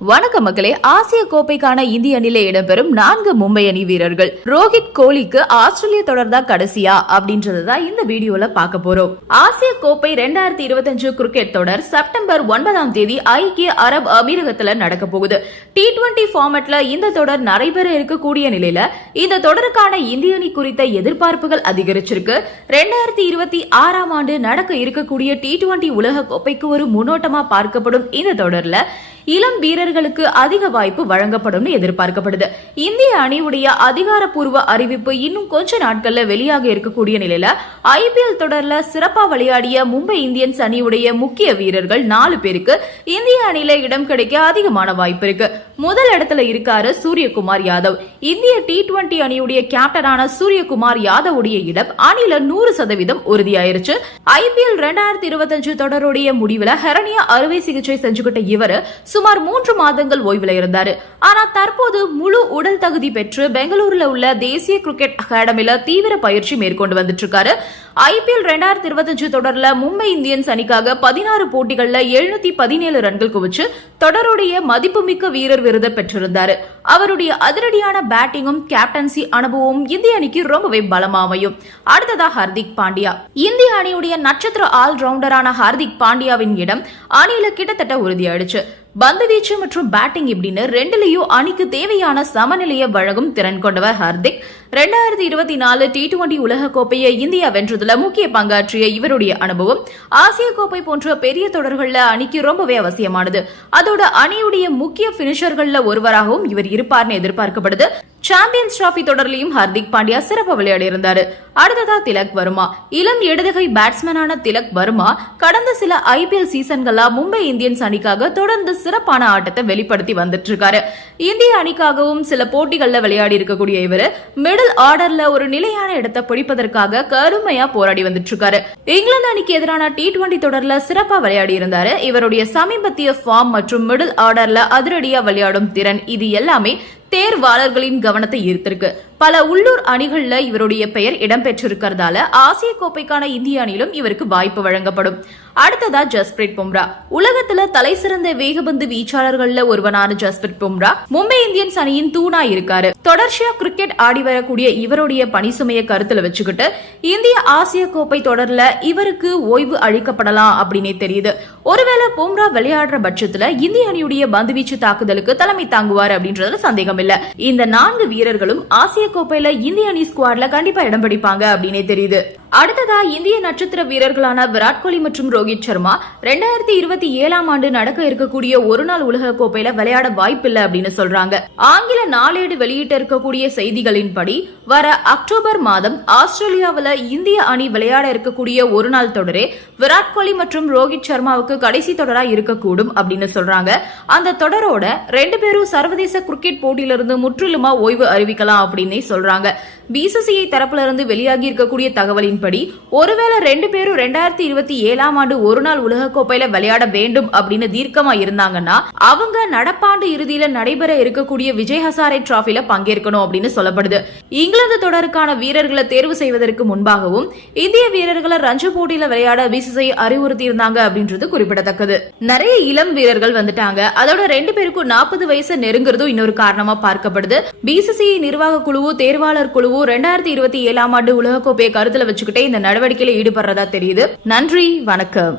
வணக்க மக்களே. ஆசிய கோப்பைக்கான இந்திய அணியில இடம்பெறும் நான்கு மும்பை அணி வீரர்கள். ரோஹித் கோலிக்கு ஆஸ்திரேலிய தொடர் தான் கடைசியா அப்படின்றது தான் இந்த வீடியோல பார்க்க போறோம். ஆசிய கோப்பை ரெண்டாயிரத்தி இருபத்தஞ்சு கிரிக்கெட் தொடர் செப்டம்பர் ஒன்பதாம் தேதி ஐக்கிய அரபு அமீரகத்துல நடக்க போகுது. டி டுவெண்டி ஃபார்மேட்ல இந்த தொடர் நடைபெற இருக்கக்கூடிய நிலையில இந்த தொடருக்கான இந்திய அணி குறித்த எதிர்பார்ப்புகள் அதிகரிச்சிருக்கு. ரெண்டாயிரத்தி இருபத்தி ஆறாம் ஆண்டு நடக்க இருக்கக்கூடிய டி டுவெண்டி உலக கோப்பைக்கு ஒரு முன்னோட்டமா பார்க்கப்படும் இந்த தொடர்ல இளம் வீரர்களுக்கு அதிக வாய்ப்பு வழங்கப்படும் எதிர்பார்க்கப்படுது. இந்திய அணியுடைய அதிகாரப்பூர்வ அறிவிப்பு இன்னும் கொஞ்ச நாட்கள்ல வெளியாக இருக்கக்கூடிய நிலையில ஐபிஎல் தொடர்ல சிறப்பா விளையாடிய மும்பை இந்தியன்ஸ் அணியுடைய முக்கிய வீரர்கள் நாலு பேருக்கு இந்திய அணியில இடம் கிடைக்க அதிகமான வாய்ப்பு இருக்கு. முதல் இடத்துல இருக்காரு சூரியகுமார் யாதவ். இந்திய டி டுவெண்டி அணியுடைய கேப்டனான சூரியகுமார் யாதவுடைய இடம் அணில நூறு சதவீதம் உறுதியாயிருச்சு. ஐபிஎல் ரெண்டாயிரத்தி இருபத்தஞ்சு தொடருடைய முடிவுல ஹெரணியா அறுவை சிகிச்சை செஞ்சுக்கிட்ட இவரு சுமார் மூன்று மாதங்கள் ஓய்வுல இருந்தாரு. ஆனா தற்போது முழு உடல் தகுதி பெற்று பெங்களூர்ல உள்ள தேசிய கிரிக்கெட் அகாடமில தீவிர பயிற்சி மேற்கொண்டு வந்துட்டு இருக்காரு. ஐபிஎல் ரெண்டாயிரத்தி இருபத்தஞ்சு தொடர்ல மும்பை இந்தியன்ஸ் அணிக்காக பதினாறு போட்டிகள்ல எழுநூத்தி பதினேழு ரன்கள் குவிச்சு தொடருடைய மதிப்புமிக்க வீரர் விருதை பெற்றிருந்தாரு. அவருடைய அதிரடியான பேட்டிங்கும் கேப்டன்சி அனுபவமும் இந்திய அணிக்கு ரொம்பவே பலமா அமையும் அடுத்ததா ஹர்திக் பாண்டியா. இந்திய அணியுடைய நட்சத்திர ஆல் ரவுண்டரான ஹர்திக் பாண்டியாவின் இடம் அணியில கிட்டத்தட்ட உறுதியாயிடுச்சு. பந்து வீச்சு மற்றும் பேட்டிங் இப்படின்னு ரெண்டுலேயும் அணிக்கு தேவையான சமநிலையை வழங்கும் திறன் கொண்டவர் ஹர்திக். ரெண்டாயிரத்தி இருபத்தி நாலு டி டுவெண்டி உலகக்கோப்பையை இந்தியா வென்றதுல முக்கிய பங்காற்றிய இவருடைய அனுபவம். ஆசிய கோப்பை போன்ற பெரிய தொடர்கள்ல அணிக்கு ரொம்பவே அவசியமானது. அதோட அணியுடைய முக்கிய பினிஷர்கள்ல ஒருவராகவும் இவர் இருப்பார்னு எதிர்பார்க்கப்படுது. சாம்பியன்ஸ் டிராபி தொடர்லையும் ஹர்திக் பாண்டியா சிறப்பு விளையாடி இருந்தாரு அடுத்ததா திலக் வர்மா. இளம் இடதுகை பேட்ஸ்மேனான திலக் வர்மா கடந்த சில ஐபிஎல் சீசன்களா மும்பை இந்தியன்ஸ் அணிக்காக தொடர்ந்து சிறப்பான ஆட்டத்தை வெளிப்படுத்தி வந்துட்டு இருக்காரு. இந்திய அணிக்காகவும் சில போட்டிகள்ல விளையாடி இருக்கக்கூடிய இவர். மிடில் ஆர்டர்ல ஒரு நிலையான இடத்தை பிடிப்பதற்காக கருமையா போராடி வந்துட்டு இருக்காரு இங்கிலாந்து அணிக்கு எதிரான டி டுவெண்டி தொடர்ல சிறப்பா விளையாடி இருந்தாரு. இவருடைய சமீபத்திய ஃபார்ம் மற்றும் மிடில் ஆர்டர்ல அதிரடியா விளையாடும் திறன் இது எல்லாமே தேர்வாளர்களின் கவனத்தை ஈர்த்திருக்கு. பல உள்ளூர் அணிகள்ல இவருடைய பெயர் இடம்பெற்றிருக்கிறதால ஆசிய கோப்பைக்கான இந்திய அணியிலும் இவருக்கு வாய்ப்பு வழங்கப்படும். அடுத்ததா ஜஸ்பிரீத் பும்ரா. உலகத்துல தலை சிறந்த வேகபந்து வீச்சாளர்கள்ல ஒருவனான ஜஸ்பிரீத் பும்ரா மும்பை இந்தியன்ஸ் அணியின் தூணா இருக்காரு. தொடர்ச்சியா கிரிக்கெட் ஆடி வரக்கூடிய இவருடைய பணி சுமையை கருத்துல வச்சுக்கிட்டு இந்திய ஆசிய கோப்பை தொடர்ல இவருக்கு ஓய்வு அளிக்கப்படலாம் அப்படின்னே தெரியுது. ஒருவேளை பும்ரா விளையாடுற பட்சத்துல இந்திய அணியுடைய பந்துவீச்சு தாக்குதலுக்கு தலைமை தாங்குவார் அப்படின்றதுல சந்தேகம் இல்ல இந்த நான்கு வீரர்களும் ஆசிய கோப்பையில இந்திய அணி ஸ்குவாட்ல கண்டிப்பா இடம் பிடிப்பாங்க அப்படின்னே தெரியுது. அடுத்ததா இந்திய நட்சத்திர வீரர்களான விராட் கோலி மற்றும் ரோஹித் சர்மா ரெண்டாயிரத்தி இருபத்தி ஏழாம் ஆண்டு நடக்க இருக்கக்கூடிய ஒரு நாள் உலக கோப்பையில விளையாட வாய்ப்பில்லை அப்படின்னு சொல்றாங்க. ஆங்கில நாளேடு வெளியிட்ட இருக்கக்கூடிய செய்திகளின்படி வர அக்டோபர் மாதம் ஆஸ்திரேலியாவில் இந்திய அணி விளையாட இருக்கக்கூடிய ஒரு நாள் தொடரே விராட் கோலி மற்றும் ரோஹித் சர்மாவுக்கு கடைசி தொடரா இருக்கக்கூடும் அப்படின்னு சொல்றாங்க. அந்த தொடரோட ரெண்டு பேரும் சர்வதேச கிரிக்கெட் போட்டியிலிருந்து முற்றிலுமா ஓய்வு அறிவிக்கலாம் அப்படின்னே சொல்றாங்க. பிசிசிஐ தரப்புல இருந்து வெளியாகி இருக்கக்கூடிய தகவலின்படி ஒருவேளை ரெண்டு பேரும் ரெண்டாயிரத்தி இருபத்தி ஏழாம் ஆண்டு ஒரு நாள் உலகக்கோப்பையில விளையாட வேண்டும் அப்படின்னு தீர்க்கமா இருந்தாங்கன்னா அவங்க நடப்பாண்டு இறுதியில நடைபெற இருக்கக்கூடிய விஜய் ஹசாரே டிராபில பங்கேற்கணும் அப்படின்னு சொல்லப்படுது. இங்கிலாந்து தொடருக்கான வீரர்களை தேர்வு செய்வதற்கு முன்பாகவும் இந்திய வீரர்களை ரஞ்சு போட்டியில விளையாட பிசிசிஐ அறிவுறுத்தி இருந்தாங்க அப்படின்றது குறிப்பிடத்தக்கது. நிறைய இளம் வீரர்கள் வந்துட்டாங்க. அதோட ரெண்டு பேருக்கும் நாற்பது வயசு நெருங்குறதும் இன்னொரு காரணமா பார்க்கப்படுது. பிசிசிஐ நிர்வாக குழுவு தேர்வாளர் குழுவும் ரெண்டாயிரத்தி இருபத்தி ஏழாம் ஆண்டு உலகக்கோப்பையை கருத்துல வச்சுக்கிட்டே இந்த நடவடிக்கையில ஈடுபடுறதா தெரியுது. நன்றி வணக்கம்.